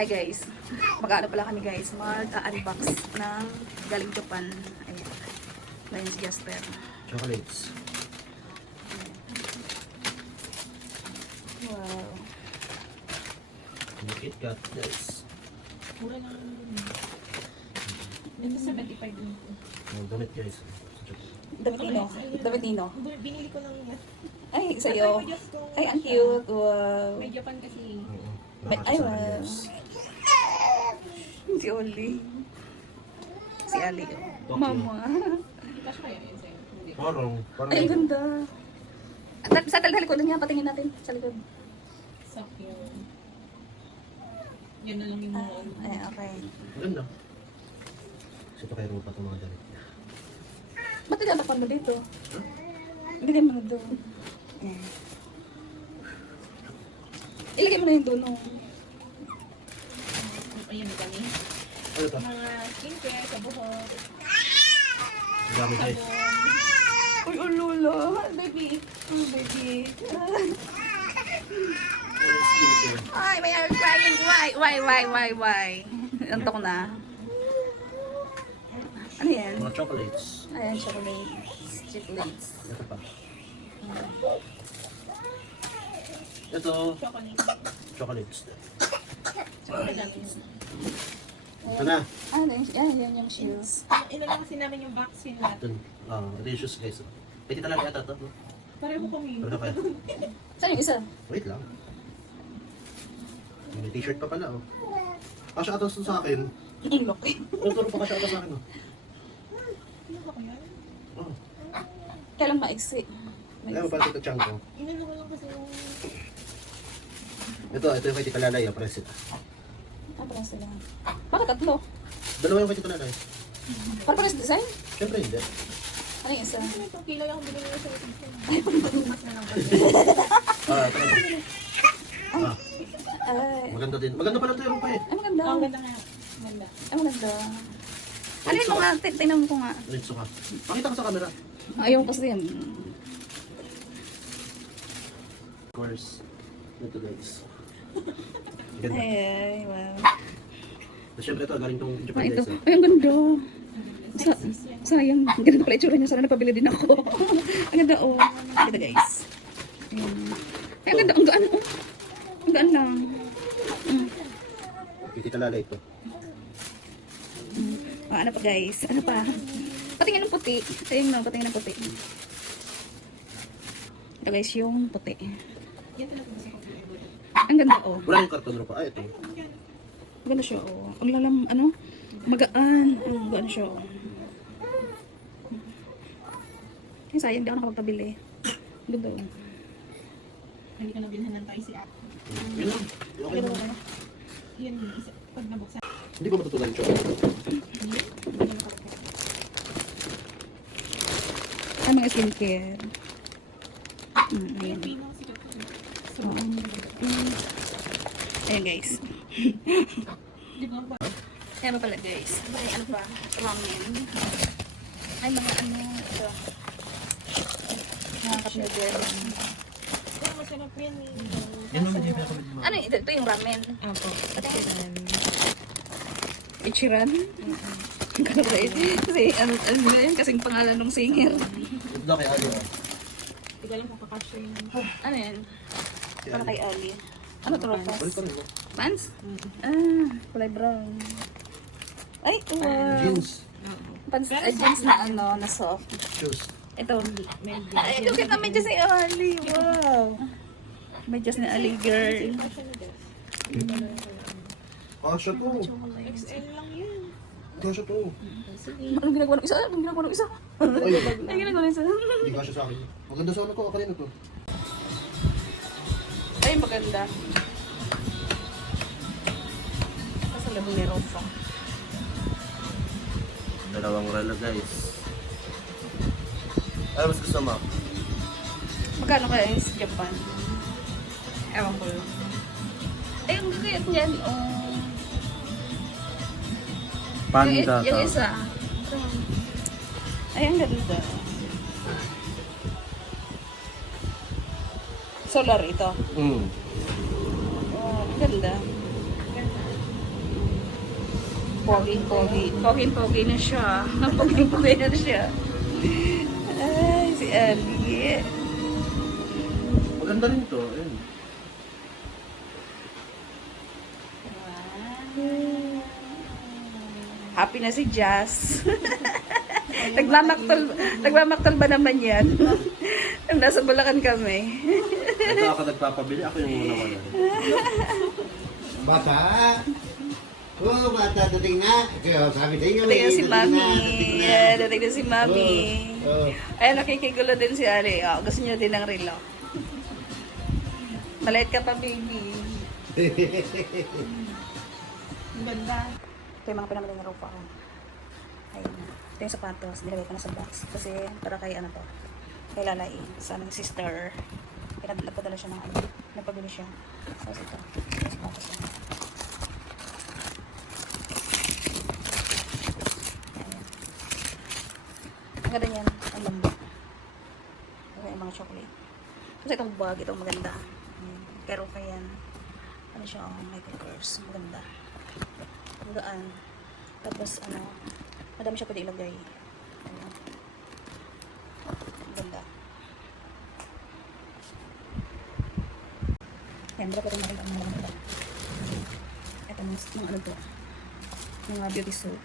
Hi guys, mag-ano pala kami guys, mag-unbox ng galing Japan. Ayan, ngayon si Jasper. Chocolates. Wow. Kit Kat, guys. Mura lang naman dun. Ito 75 din po. Damit guys. Damit nino? Damit nino? Binili ko lang yan. Ay, sa'yo. Ay, ang cute. Wow. May Japan kasi. Ay, wow. Si Oli. Si Ali. Mama. Kasya kaya yun sa'yo? Hindi. Parang Ay, ang ganda. Sa talikod niya, patingin natin sa likod. So cute. Yan na lang yung mga ano. Ay, okay. Ganda. Kasi ito kay Rupa itong mga damit niya. Ba't nagtatakpan mo dito? Hindi mo na doon. Ayan. Ilagay mo na yung doon. Ayan na kami. Ano ito? Mga skincare sa buhok. Ang dami guys. Sabon. Uy, ulula. Baby. Oh, baby. Skincare. Ay, may are crying. Why? Antok na. Ano yan? Mga chocolates. Ayan, chocolates. Ito pa. Ito. Chocolate. Chocolates. Chocolate. Ito na. Yan yung shoes. Ino lang kasi namin yung vaccine natin. Ito yung shoes guys. Pwede talaga yata ito. No? Pareho kami. Pero kaya. Saan yung isa? Wait lang. May t-shirt pa pala oh. Kasya ito sa akin. Ilok. Ito pa kasya ito sa akin oh. Ano ba kaya? Oh. Kailang maiksi. Kaya mo pala ito chunk ko. Ino lang kasi yung... Ito yung kay Tita Lalay. Press it. Pala sila. Bakit tatlo? Dalawa yung kay Tita Lalay. Para pares design? Siyempre hindi. Ano yung isa? Ano ito? Kilo lang binili nila sa YouTube. Mas na lang ba? Ito na. Ay, Maganda din. Maganda pala ito yung pa eh. ay maganda. Ang ganda nga. Ganda. Ay maganda. Ano yun mo nga? Tingnan mo ko nga. Rinso ka. Pakita ko sa camera. Ayaw kasi yan. Of course. Ito guys. Ganda. Ay, wow. So, siyempre ito, galing tong Japan Ah, ito. guys. Ay, ang ganda. Sayang. Ganito pala itsura niya. Sana napabili din ako. Ang ganda, oh. Ganda, guys. Ayan. Ay, ang ganda. Ang gaan, oh. Ang gaan lang. Kay Tita Lalay ito. Ano pa, guys? Ano pa? Patingin ng puti. Sayang na, patingin ng puti. Ito, guys, yung puti. Yan talaga gusto ko. Ang ganda, oh. Wala yung karton pa. Ito. Ang ganda siya, oh. Ang lalam, ano? Magaan. Ang gaan siya, oh. Ay, sayang, di ako nakapagpabili. Ang ganda, oh. Hindi ka nabilhan ng tayo si App. Yun lang. Okay lang. Yan, pag nabuksan. Hindi ba matutunan yung chocolate? Ay, mga skincare. Ayan. Pinang sikat ko. So, Oo. Ayan, guys. di ba ba? Ayan pa pala, guys. Ay, ano pa? Ramen. Ay, mga ano. Ito. Mga cup noodles. Oh, masarap yan eh. Yan lang hindi ako medyo Ano, ito yung ramen. Apo. Patiran. Ichiran? Correct. Kasi, ano na yun? Kasing pangalan ng singer. Ito kay Ali oh. Hindi ko alam kung kakasya yun. Ano yan? Kay Para Ali. kay Ali. Ano to? Balik Pants? pa rin mo. Pants? Ah, kulay brown. Ay, wow. Jeans. Pants, jeans na ano, na soft. Shoes. Ito. Medyo. Ay, look at the medyas ni Ali. Wow. Medyas ni Ali, girl. Kasya to. XL lang yun. Kasya to. Anong ginagawa ng isa? Anong ginagawa ng isa? Ay, Anong ginagawa ng isa? hindi kasya sa akin. Maganda sa ano ko. Kanina to. Ay, maganda. Kasi labong ni Rosa. Dalawang relo guys. Ano mas gusto mo? Magkano kaya yung sa Japan? Ewan ko lang. Ay, ang gagayat niyan. Oh. Yung isa. Ay, ang ganda. Solar ito. Mm. Oh, ganda. Pogi na siya. Pogi na siya. Ay, si Ali. Maganda rin to. Ayun. Happy na si Jazz. Nagmamaktol ba naman yan? Nasa Bulacan kami. Ito ako nagpapabili. Ako yung muna wala. Bata. Oh, bata dating na. Kaya sabi tayo. Dating na si Mami. Dating na si Mami. Oh. Ay, nakikigulo din si Ali. Oh, gusto niyo din ng relo. Maliit ka pa, baby. Ang ganda. Ito yung mga pinamili na ropa ko. Ayun. Ito yung sapatos. Nilagay ko na sa box. Kasi para kay ano to. Kay Lalay. Sa aming sister. Nagpadala siya ng ano. Nagpabili siya. So, ito. Yung sapatos niya. Ayan. Ang ganda niyan. Ang lambot. Ito yung mga chocolate. Kasi itong bag. Itong maganda. Ayan. Pero kaya ano siya. Oh, Michael Kors. Maganda. Gaan. Tapos, ano, madami siya pwede ilagay. Ayan. Ganda. Ayan, marap ito makita ang mga ganda. Ito, mga ano to. Mga beauty soap.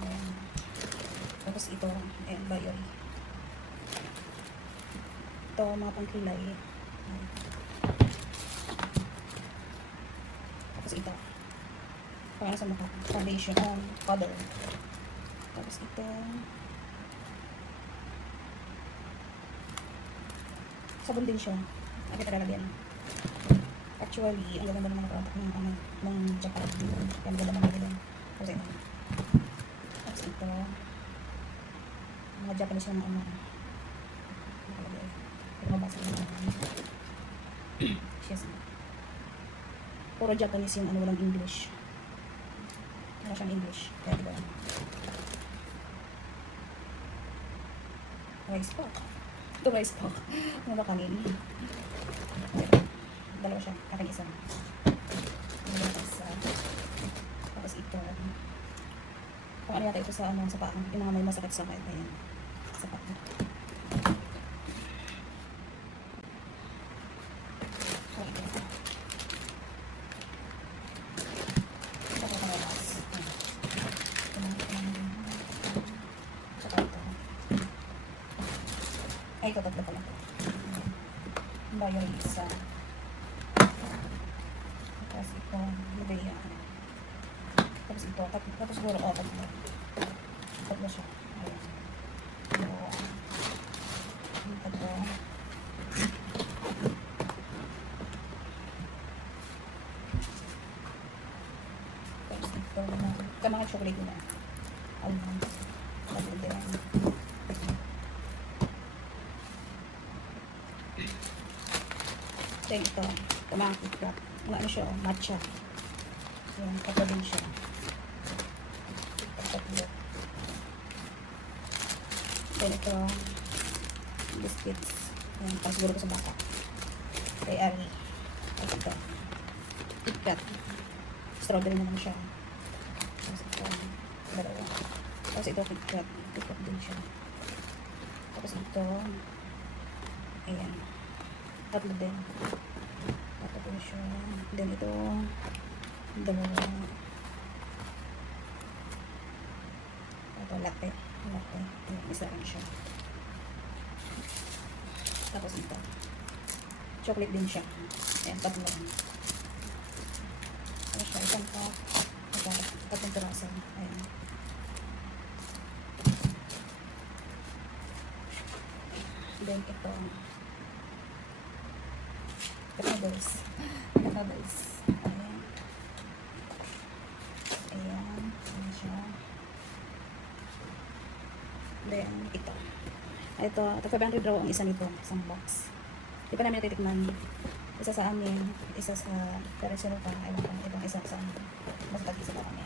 Ayan. Tapos ito, ayan, Bayoy. Ito, mga pangkilay. Ayan. Tapos ito. Kaya sa mukha. Foundation. Powder. Tapos ito. Sabon din siya. Ay, ito lalagyan. Actually, ang ganda ng mga product ng Japan. Kaya ang ganda ng mga din. Tapos ito. Tapos ito. Mga Japanese na ano. Nakalagay. Pero mabasa yung mga. Yes. Puro Japanese yung ano, walang English. Wala siyang English. Kaya diba? Rice pork. Ito rice pork. Ano ba kanin? Dalawa siya. Aking isa. Dalawa isa. Tapos ito. Kung ano yata ito sa ano, sa paan. Yung mga may masakit sa kahit. Ayan. Sa paan. Ay, ito tatlo pala. Bayoy isa. Tapos ito, Medea. Tapos ito, tapos siguro, tatlo. Tatlo siya. Ayan. Dalawa. Tatlo. Tapos ito, ito mga chocolate na. Almond. Tatlo din. Then ito, mga KitKat. Ano siya, matcha. Yan, tatlo din siya. Tatlo. Then ito, biscuits. Yan, pasiguro ko sa bata. Kay Ari. Tapos ito, KitKat. Strawberry naman siya. Tapos ito, dalawa. Tapos ito, KitKat. KitKat din siya. Tapos ito, ayan. Tatlo din. Tatlo din siya. Then ito, dalawa. Ito, latte. Latte. Isa rin siya. Tapos ito. Chocolate din siya. Ayan, tatlo. Ano siya? Isang pa. Ito, tatlong piraso. Ayan. Then ito. Noodles. Noodles. Ayan. Ayan. Ayan siya. Then, ito. Ito, tagpa-100 raw ang isa nito. Isang box. Di pa namin natitikman. Isa sa amin. Isa sa Teresino pa. Ayun pa. Itong isa sa amin. Mas tag-isa pa kami.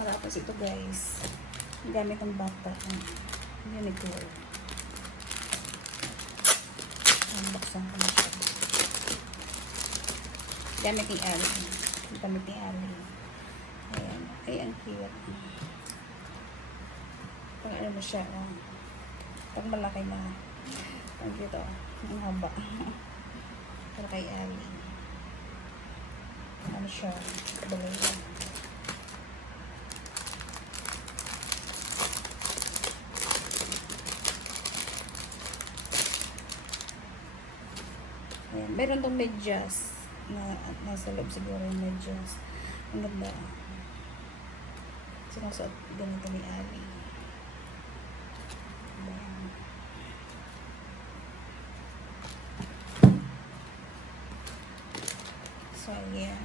Tapos ito guys. Gamit ang bata. Unicorn. Unboxan ko na siya. Gamit ni Ali. Gamit ni Ali. Ayan. Ay, ang cute. Pag ano mo siya, oh. Pag malaki na. Ang cute, oh. Ang haba. Para kay Ali. Ano siya? Balay. Ayan. Meron tong medyas na nasa loob siguro yung medyas. Ang ganda. Sinusuot ganito ni Ali. Ayan. So, ayan.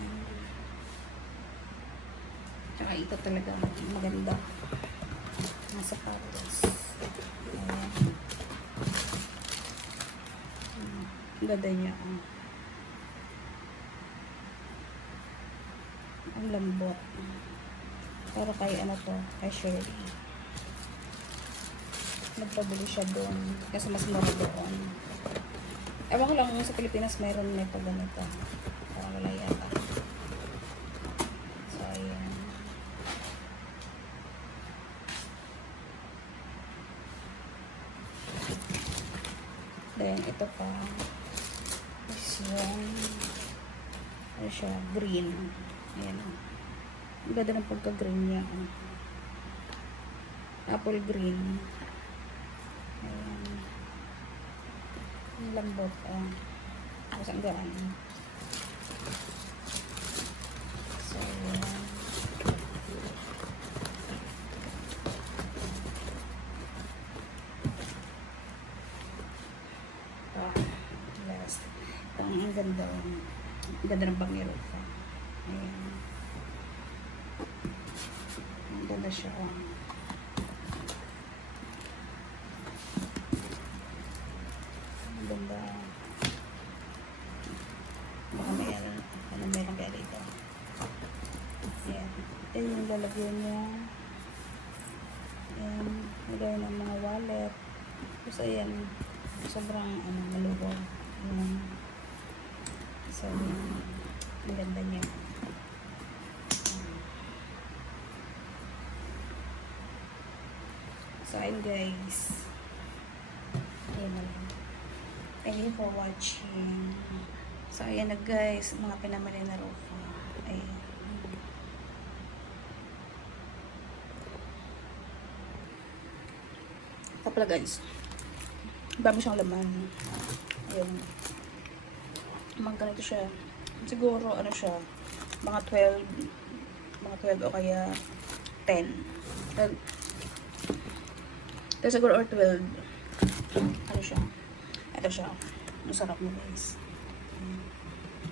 Tsaka ito talaga maganda. Nasa paros. Ayan. Ang ganda niya. Ang lambot. Para kay ano to, kay Shirley. Nagpabili siya doon. Kasi mas mura doon. Ewan ko lang sa Pilipinas mayroon na ito ganito. Parang wala yata. So, ayan. Then, ito pa. Is yung ano siya, green. Ayan. Ang ganda ng pagka-green niya. Apple green. Ayan. Ang lambot. Tapos ang gaan. So, ayan. Last. Ang ganda. Ang ganda ng bangero pa. Ayan. Ang ganda siya. Ang ganda. Baka meron kaya dito. Ayan. Ito yung lalagyan niya. Ayan. Lagay ng mga wallet. Tapos ayan. Sobrang maluwag. Ayan. So, ang ganda niya. So, ayun guys. Ayan na lang. Thank you for watching. So, ayan na guys. Mga pinamali na ropa. Ayan. Ito pala guys. Dami siyang laman. Ayan. Mga ganito siya. Siguro, ano siya. Mga 12 o kaya 10. 10 siguro or 12. Ano siya? Ito siya. Masarap niya guys.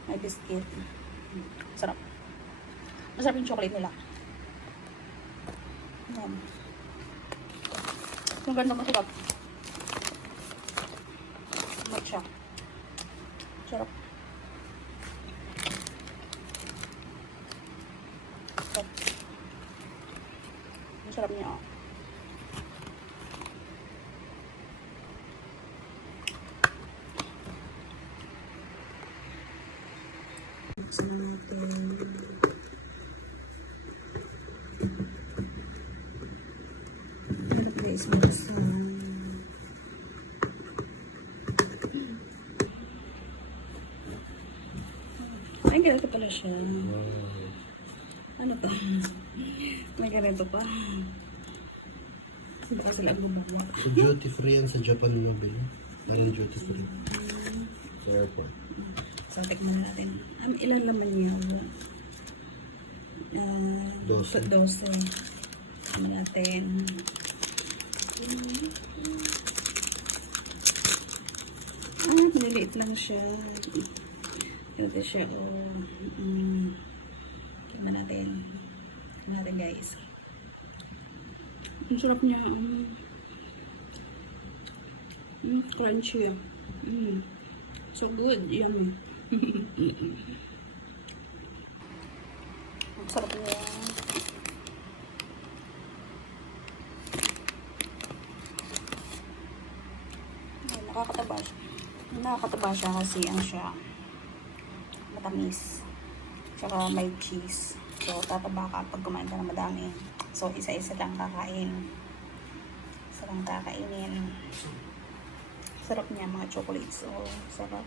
May biscuit. Sarap. Masarap yung chocolate nila. Ayan. Yung ganda masarap. Matcha. Sarap. Sarap. Masarap niya. Buksan na natin. Ano guys, buksan. Ay, ganito pala siya. Ano to? May ganito pa. Baka sila ang gumawa. So, duty free yan sa Japan Mobile. Dahil duty free. Sa airport. So, tikman na natin. Ilan laman niya? 12. 12. Tikman natin. Maliliit lang siya. Ito siya, oh. Tikman natin. Tikman natin, guys. Ang sarap niya. Crunchy. So good. Yummy. Ang sarap niya. Ay, nakakataba siya kasi ano siya, matamis. Tsaka may cheese. So, tataba ka pag kumain ka ng madami. So, isa-isa lang kakain. Isa lang kakainin. Sarap niya mga chocolates. So, sarap.